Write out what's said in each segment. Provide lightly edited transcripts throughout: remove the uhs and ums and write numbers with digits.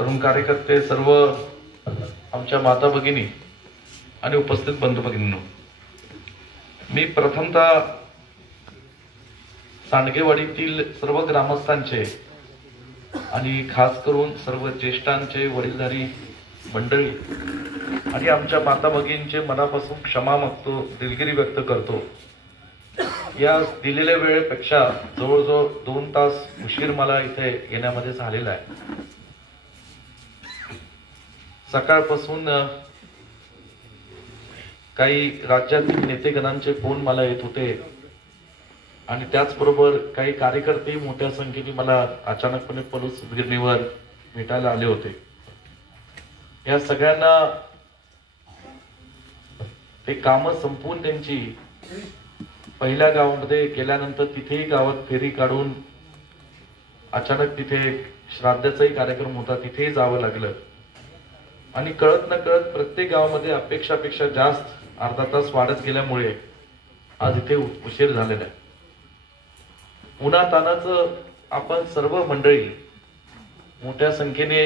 तरुण कार्यकर्ते, सर्व आमच्या माता भगिनी आणि उपस्थित बंधू भगिनींनो, मी प्रथमतः सांडगेवाडीतील सर्व ग्रामस्थांचे आणि खास करून सर्व ज्येष्ठांचे, वडीलधारी मंडळी आणि आमच्या माता भगिनींचे मनापासून क्षमा मागतो, दिलगिरी व्यक्त करतो। या दिलेल्या वेळेपेक्षा जवळजवळ 2 तास उशीर मला इथे येण्यामध्ये झालेला आहे। सकाळपासून काही राज्यातील नेतेगणांचे फोन मला येत होते आणि त्याचबरोबर काही कार्यकर्ते मोठ्या संख्येने मला अचानकपणे पलूस गिरणीवर भेटायला आले होते। या सगळ्यांना ते काम संपून त्यांची पहिल्या गावामध्ये गेल्यानंतर तिथेही गावात फेरी काढून अचानक तिथे श्राद्धाचाही कार्यक्रम होता, तिथेही जावं लागलं आणि कळत न कळत प्रत्येक गावामध्ये अपेक्षापेक्षा जास्त अर्धा तास वाढत गेल्यामुळे आज इथे उशीर झालेला आहे। उन्हातानाचं आपण सर्व मंडळी मोठ्या संख्येने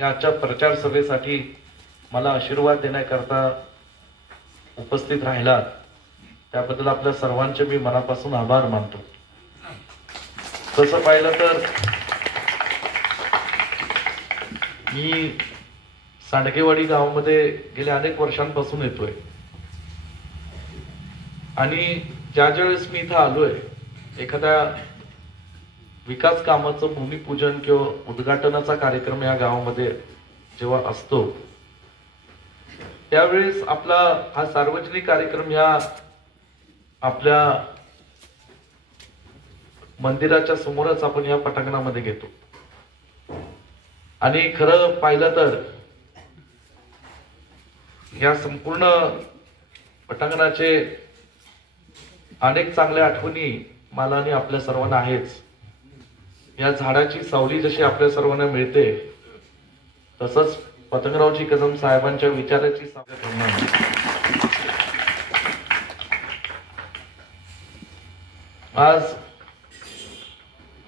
याच्या प्रचार सभेसाठी मला आशीर्वाद देण्याकरता उपस्थित राहिला, त्याबद्दल आपल्या सर्वांचे मी मनापासून आभार मानतो। तसं पाहिलं तर मी सांडगेवाडी गावामध्ये गेल्या अनेक वर्षांपासून येतोय आणि ज्या वेळेस मी इथं आलोय, एखाद्या विकास कामाचं भूमिपूजन किंवा उद्घाटनाचा कार्यक्रम या गावामध्ये जेव्हा असतो, त्यावेळेस आपला हा सार्वजनिक कार्यक्रम या आपल्या मंदिराच्या समोरच आपण या पटांगणामध्ये घेतो आणि खरं पाहिलं तर या संपूर्ण पटांगणाचे अनेक चांगल्या आठवणी मला आणि आपल्या सर्वांना आहेच। या झाडाची सावली जशी आपल्या सर्वांना मिळते, तसंच पतंगरावजी कदम साहेबांच्या विचाराची सावली आज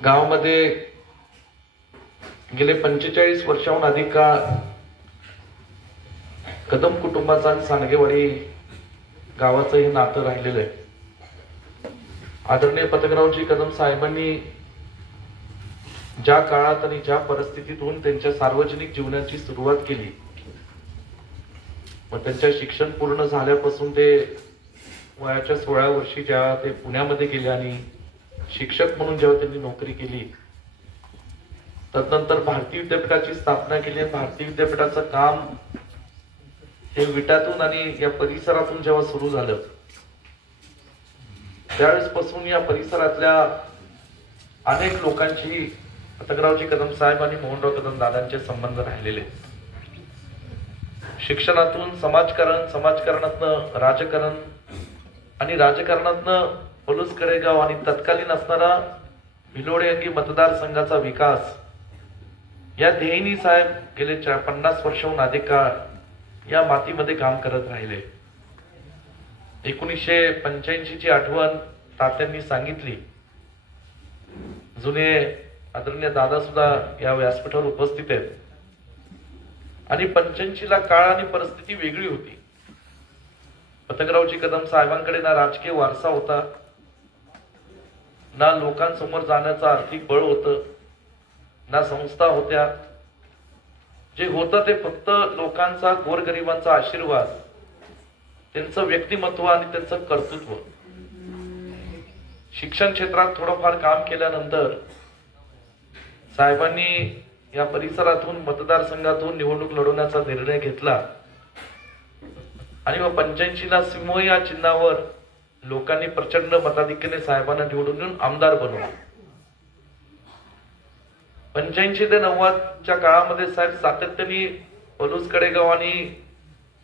गावामध्ये गेले 45 वर्षाहून अधिक काळ कदम कुटुंबाचा आणि सांडगेवाडी गावाचं हे नातं राहिलेलं आहे। आदरणीय पतंगरावजी कदम साहेबांनी ज्या काळात आणि ज्या परिस्थितीतून त्यांच्या सार्वजनिक जीवनाची सुरुवात केली, मग त्यांच्या शिक्षण पूर्ण झाल्यापासून ते वयाच्या 16 वर्षी जेव्हा ते पुण्यामध्ये गेले आणि शिक्षक म्हणून जेव्हा त्यांनी नोकरी केली, तदनंतर भारतीय विद्यापीठाची स्थापना केली। भारतीय विद्यापीठाचं काम हे विटातून आणि या परिसरातून जेव्हा सुरू झालं, त्यावेळेस पासून या परिसरातल्या अनेक लोकांची पतंगरावजी कदम साहेब आणि मोहनराव कदम दादांचे संबंध राहिलेले। शिक्षणातून समाजकारण, समाजकारणातनं राजकारण आणि राजकारणातनं पलूस कडेगाव आणि तत्कालीन असणारा भिलोडे अंगी मतदारसंघाचा विकास, या ध्येयनी साहेब गेले 50 वर्षाहून अधिक काळ या मातीमध्ये काम करत राहिले। 1985 ची आठवण तात्यांनी सांगितली। जुने आदरणीय दादा सुद्धा या व्यासपीठावर उपस्थित आहेत आणि 85 ला काळ आणि परिस्थिती वेगळी होती। पतंगरावजी कदम साहेबांकडे ना राजकीय वारसा होता, ना लोकांसमोर जाण्याचं आर्थिक बळ होतं, ना संस्था होत्या। जे होतं ते फक्त लोकांचा, गोरगरिबांचा आशीर्वाद, त्यांचं व्यक्तिमत्व आणि त्यांचं कर्तृत्व। शिक्षण क्षेत्रात थोडंफार काम केल्यानंतर साहेबांनी या परिसरातून मतदारसंघातून निवडणूक लढवण्याचा निर्णय घेतला आणि मग 85 ला सिंह या चिन्हावर लोकांनी प्रचंड मताधिक्याने साहेबांना निवडून येऊन आमदार बनवले। 85 ते 90 च्या काळामध्ये साहेब सातत्याने पलूस कडेगाव आणि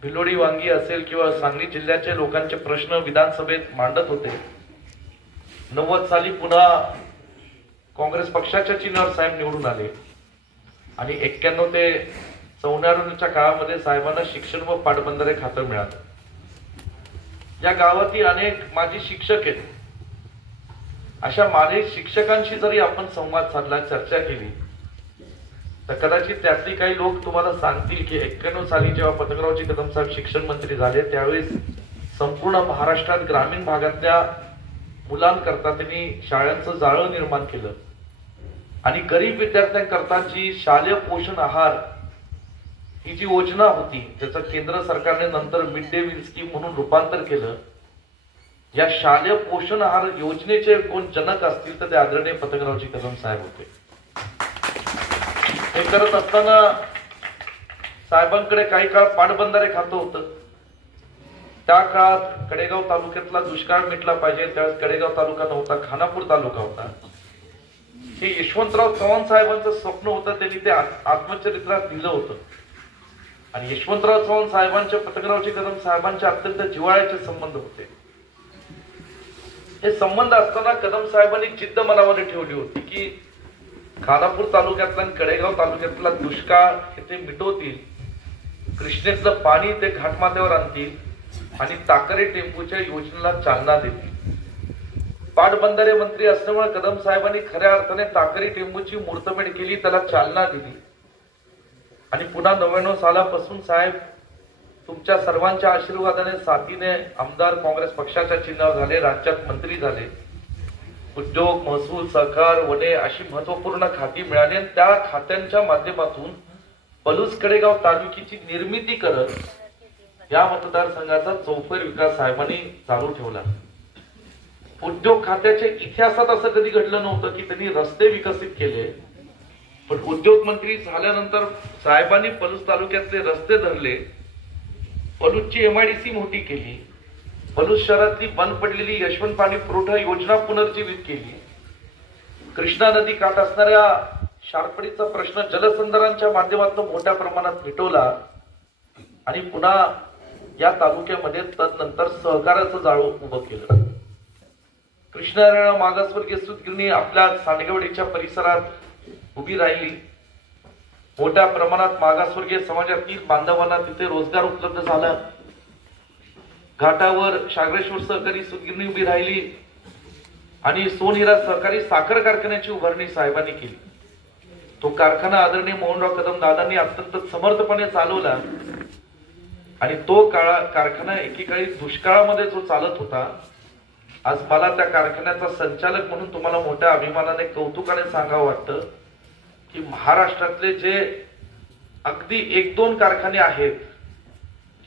भिलोडी वांगी असेल किंवा सांगली जिल्ह्याचे लोकांचे प्रश्न विधानसभेत मांडत होते। 90 साली पुन्हा काँग्रेस पक्षाच्या चिन्हावर साहेब निवडून आले आणि 91 ते 94च्या काळामध्ये साहेबांना शिक्षण व पाटबंधारे खातं मिळालं। या गावातील अनेक माजी शिक्षक आहेत, अशा माजी शिक्षकांशी जरी आपण संवाद साधला, चर्चा केली, तर कदाचित त्यातली काही लोक तुम्हाला सांगतील की 91 साली जेव्हा पतंगरावजी कदम साहेब शिक्षण मंत्री झाले त्यावेळेस संपूर्ण महाराष्ट्रात ग्रामीण भागातल्या मुलांकरता त्यांनी शाळांचं जाळं निर्माण केलं आणि गरीब विद्यार्थ्यांकरता जी शालेय पोषण आहार ही जी योजना होती त्याचं केंद्र सरकारने नंतर मिड डे मील स्कीम म्हणून रूपांतर केलं. या शालेय पोषण आहार योजनेचे कोण जनक असतील तर ते आदरणीय पतंगरावजी कदम साहेब होते. हे करत असताना साहेबांकडे काही काळ पाटबंधारे खातं होतं. त्या काळात कडेगाव तालुक्यातला दुष्काळ मिटला पाहिजे त्यावेळेस कडेगाव तालुका नव्हता, खानापूर तालुका होता. हे यशवंतराव चव्हाण साहेबांचं स्वप्न होतं, त्यांनी ते आत्मचरित्रात दिलं होतं. आणि यशवंतराव चव्हाण साहेबांच्या पतंगरावजी कदम साहेबांचे अत्यंत जिव्हाळ्याचे संबंध होते. हे संबंध असताना कदम साहेबांनी जिद्द मनामध्ये ठेवली होती की खानापूर तालुक्यातला आणि कडेगाव तालुक्यातला दुष्काळ ते मिटवतील, कृष्णेतलं पाणी ते घाटमाथ्यावर आणतील आणि ताकरे टेम्पूच्या योजनेला चालना देतील. पाटबंधारे मंत्री असल्यामुळे कदम साहेबांनी खऱ्या अर्थाने ताकरी टेंबूची मुहूर्तमेढ केली, त्याला चालना दिली. आणि पुन्हा 99 सालापासून साहेब तुमच्या सर्वांच्या आशीर्वादाने साथीने आमदार काँग्रेस पक्षाच्या चिन्हावर झाले, राज्यात मंत्री झाले. उद्योग, महसूल, सहकार, वने अशी महत्वपूर्ण खाती मिळाली आणि त्या खात्यांच्या माध्यमातून पलूस कडेगाव तालुक्याची निर्मिती करत या मतदारसंघाचा चौफेर विकास साहेबांनी चालू ठेवला. उद्योग खात्याच्या इतिहासात असं कधी घडलं नव्हतं की त्यांनी रस्ते विकसित केले, पण उद्योग मंत्री झाल्यानंतर साहेबांनी पलूस तालुक्यातले रस्ते धरले, पलूसची MIDC मोठी केली, पलूस शहरातली बंद पडलेली यशवंत पाणी पुरवठा योजना पुनर्जीवित केली, कृष्णा नदी काठ असणाऱ्या शारपडीचा प्रश्न जलसंधारणाच्या माध्यमातून मोठ्या प्रमाणात मिटवला आणि पुन्हा या तालुक्यामध्ये तदनंतर सहकाराचं जाळं उभं केलं. कृष्णा मागासवर्गीय सूतगिरणी आपल्या सांडगेवाडीच्या परिसरात उभी राहिली. मोठ्या प्रमाणात मागासवर्गीय समाजातील बांधवांना तिथे रोजगार उपलब्ध झाला. घाटावर शागरेश्वर सहकारी सूतगिरणी उभी राहिली आणि सोनहिरा सहकारी साखर कारखान्याची उभारणी साहेबांनी केली. तो कारखाना आदरणीय मोहनराव कदम दादांनी अत्यंत समर्थपणे चालवला आणि तो कारखाना एकेकाळी दुष्काळामध्ये जो चालत होता, आज मला त्या कारखान्याचा संचालक म्हणून तुम्हाला मोठ्या अभिमानाने कौतुकाने सांगावं वाटतं की महाराष्ट्रातले जे अगदी 1-2 कारखाने आहेत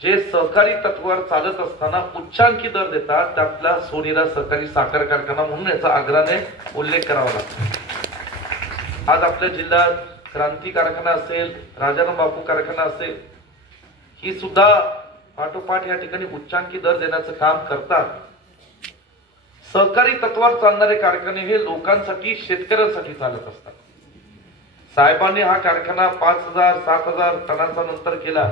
जे सहकारी तत्वावर चालत असताना उच्चांकी दर देतात, त्यातला सोनेरा सहकारी साखर कारखाना म्हणून याचा आग्रहाने उल्लेख करावा लागतो. आज आपल्या जिल्ह्यात क्रांती कारखाना असेल, राजाराम बापू कारखाना असेल, ही सुद्धा पाठोपाठ या ठिकाणी उच्चांकी दर देण्याचं काम करतात. सहकारी तत्वावर चालणारे कारखाने हे लोकांसाठी, शेतकऱ्यांसाठी चालत असतात. साहेबांनी हा कारखाना 5,000-7,000 टनांचा नंतर केला.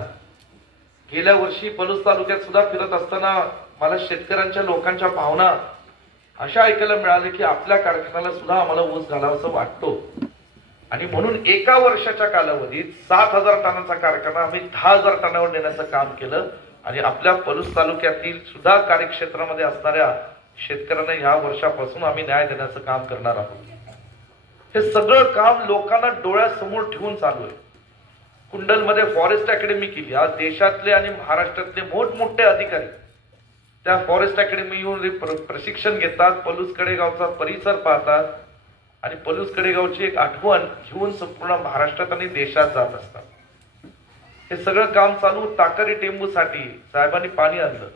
गेल्या वर्षी पलूस तालुक्यात सुद्धा फिरत असताना मला शेतकऱ्यांच्या लोकांच्या भावना अशा ऐकायला मिळाले की आपल्या कारखान्याला सुद्धा आम्हाला ऊस घालावासा वाटतो आणि म्हणून एका वर्षाच्या कालावधीत 7,000 टनांचा कारखाना आम्ही 10,000 टनावर नेण्याचं काम केलं आणि आपल्या पलूस तालुक्यातील सुद्धा कार्यक्षेत्रामध्ये असणाऱ्या शेतकऱ्यांना ह्या वर्षापासून आम्ही न्याय देण्याचं काम करणार आहोत. हे सगळं काम लोकांना डोळ्यासमोर ठेवून चालू आहे. कुंडलमध्ये फॉरेस्ट अकॅडमी केली. आज देशातले आणि महाराष्ट्रातले मोठमोठे अधिकारी त्या फॉरेस्ट अकॅडमी येऊन प्रशिक्षण घेतात, पलूस कडेगावचा परिसर पाहतात आणि पलूस कडेगावची एक आठवण घेऊन संपूर्ण महाराष्ट्रात आणि देशात जात असतात. हे सगळं काम चालू. ताकारी टेंबूसाठी साहेबांनी पाणी आणलं.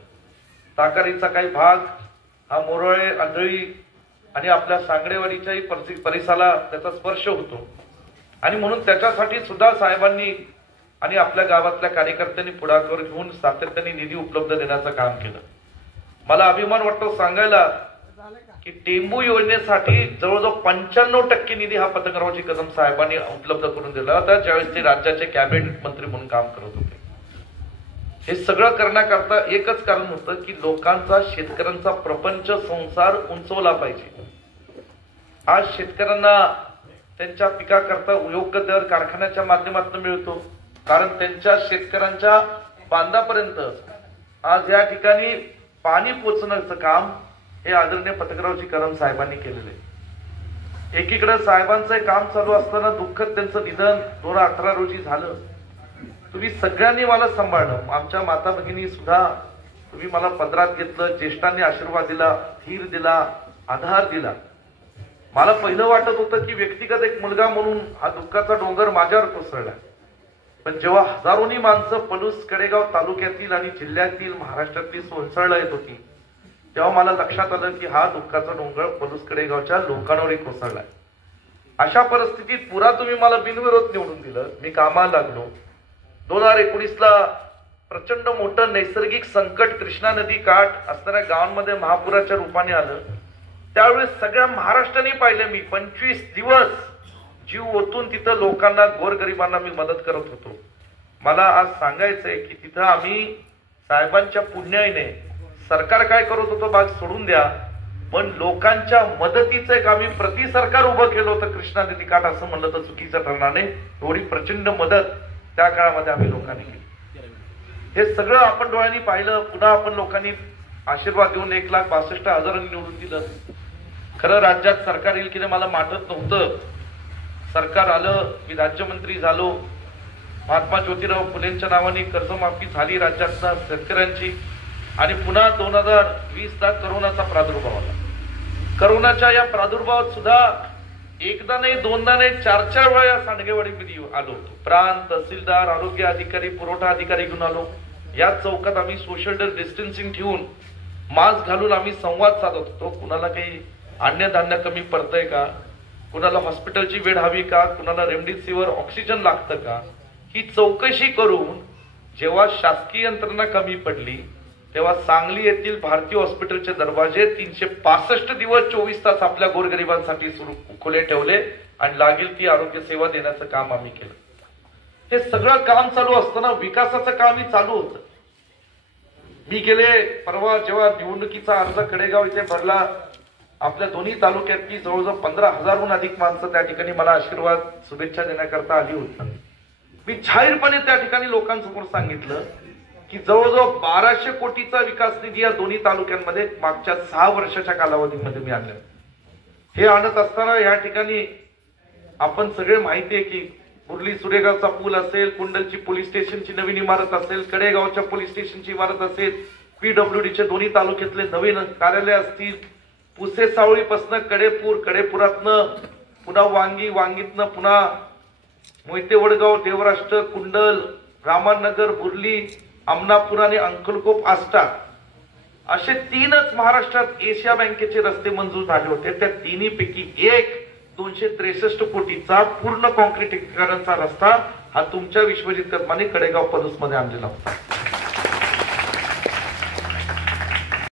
ताकारीचा काही भाग हा मोरळे, आंधळी आणि आपल्या सांगडेवाडीच्याही परिसराला त्याचा स्पर्श होतो आणि म्हणून त्याच्यासाठी सुद्धा साहेबांनी आणि आपल्या गावातल्या कार्यकर्त्यांनी पुढाकार घेऊन सातत्याने निधी उपलब्ध देण्याचं काम केलं. मला अभिमान वाटतो सांगायला की टेंबू योजनेसाठी जवळजवळ 95% निधी हा पतंगरावजी कदम साहेबांनी उपलब्ध करून दिला होता ज्यावेळेस ते राज्याचे कॅबिनेट मंत्री म्हणून काम करत होते. हे सगळं करण्याकरता एकच कारण होतं की लोकांचा, शेतकऱ्यांचा प्रपंच संसार उंचवला पाहिजे. आज शेतकऱ्यांना त्यांच्या पिकाकरता योग्य दर कारखान्याच्या माध्यमातून मिळतो, कारण त्यांच्या शेतकऱ्यांच्या बांधापर्यंत आज या ठिकाणी पाणी पोचण्याचं काम हे आदरणीय पतंगरावजी कदम साहेबांनी केलेले. एकीकडे साहेबांचं काम चालू असताना दुःखद त्यांचं निधन 2018 रोजी झालं. तुम्ही सगळ्यांनी मला सांभाळलं, आमच्या माता भगिनी सुद्धा तुम्ही मला पदरात घेतलं, ज्येष्ठांनी आशीर्वाद दिला, धीर दिला, आधार दिला. मला पहिलं वाटत होतं की व्यक्तिगत एक मुलगा म्हणून हा दुःखाचा डोंगर माझ्यावर कोसळला, पण जेव्हा हजारोनी माणसं पलूस कडेगाव तालुक्यातील आणि जिल्ह्यातील महाराष्ट्रातली सोनसळला येत होती, तेव्हा मला लक्षात आलं की हा दुःखाचा डोंगर पलूस कडेगावच्या लोकांवर कोसळलाय. अशा परिस्थितीत पुरा तुम्ही मला बिनविरोध निवडून दिलं, मी कामाला लागलो. 2019ला प्रचंड मोठं नैसर्गिक संकट कृष्णा नदी काठ असणाऱ्या गावांमध्ये महापुराच्या रूपाने आलं. त्यावेळेस सगळ्या महाराष्ट्राने पाहिलं, मी 25 दिवस जीव ओतून तिथं लोकांना, गोरगरिबांना मी मदत करत होतो. मला आज सांगायचंय की तिथं आम्ही साहेबांच्या पुण्याईने सरकार काय करत होतं भाग सोडून द्या, पण लोकांच्या मदतीचं एक आम्ही प्रति सरकार उभं केलं होतं कृष्णा नदी काठ, असं म्हणलं तर चुकीचं ठरणार नाही. एवढी प्रचंड मदत त्या काळामध्ये आम्ही लोकांनी केली. हे सगळं आपण डोळ्यांनी पाहिलं. पुन्हा आपण लोकांनी आशीर्वाद देऊन 1,62,000 निवडून दिलं. खरं राज्यात सरकार येईल की नाही मला वाटत नव्हतं. सरकार आलं, मी राज्यमंत्री झालो. महात्मा ज्योतिराव फुलेंच्या नावाने कर्जमाफी झाली राज्यातल्या शेतकऱ्यांची. आणि पुन्हा 2020ला करोनाचा प्रादुर्भाव आला. करोनाच्या या प्रादुर्भावात सुद्धा एकदा नाही, दोनदा नाही, 4-4 वेळा या सांडगेवाडीमध्ये आलो होतो. प्रांत, तहसीलदार, आरोग्य अधिकारी, पुरवठा अधिकारी घेऊन आलो. या चौकात आम्ही सोशल डिस्टन्सिंग ठेवून मास्क घालून आम्ही संवाद साधत होतो. कुणाला काही अन्नधान्य कमी पडतंय का, कुणाला हॉस्पिटलची वेळ हवी का, कुणाला रेमडेसिवीर ऑक्सिजन लागतं का, ही चौकशी करून जेव्हा शासकीय यंत्रणा कमी पडली तेव्हा सांगली येथील भारतीय हॉस्पिटलचे दरवाजे 365 दिवस 24 तास आपल्या गोरगरिबांसाठी खुले ठेवले आणि लागेल ती आरोग्य सेवा देण्याचं काम आम्ही केलं. हे सगळं काम चालू असताना विकासाचं कामही चालू होतं. मी गेले परवा जेव्हा निवडणुकीचा अर्ज कडेगाव इथे भरला, आपल्या दोन्ही तालुक्यातली जवळजवळ 15,000हून अधिक माणसं त्या ठिकाणी मला आशीर्वाद, शुभेच्छा देण्याकरता आली होती. मी जाहीरपणे त्या ठिकाणी लोकांसमोर सांगितलं की जवळजवळ 1200 कोटीचा विकास निधी या दोन्ही तालुक्यांमध्ये मागच्या 6 वर्षाच्या कालावधीमध्ये मी आणला. हे आणत असताना या ठिकाणी आपण सगळे माहिती आहे की बुर्ली सुरेगावचा पूल असेल, कुंडलची पोलीस स्टेशनची नवीन इमारत असेल, कडेगावच्या पोलीस स्टेशनची इमारत असेल, पीडब्ल्यूडीचे दोन्ही तालुक्यातले नवीन कार्यालय असतील, पुसे सावळीपासनं कडेपूर, कडेपुरातनं पुन्हा वांगी, वांगीतनं पुन्हा मोहिते वडगाव, देवराष्ट्र, कुंडल, रामानगर, बुर्ली, अमनापूर आणि अंकलकोप, आष्टा असे 3च महाराष्ट्रात एशिया बँकेचे रस्ते मंजूर झाले होते. त्या तिन्हीपैकी एक 263 कोटीचा पूर्ण कॉन्क्रीटीकरणाचा रस्ता हा तुमच्या विश्वजित कदमाने कडेगाव पलूस मध्ये आणलेला होता.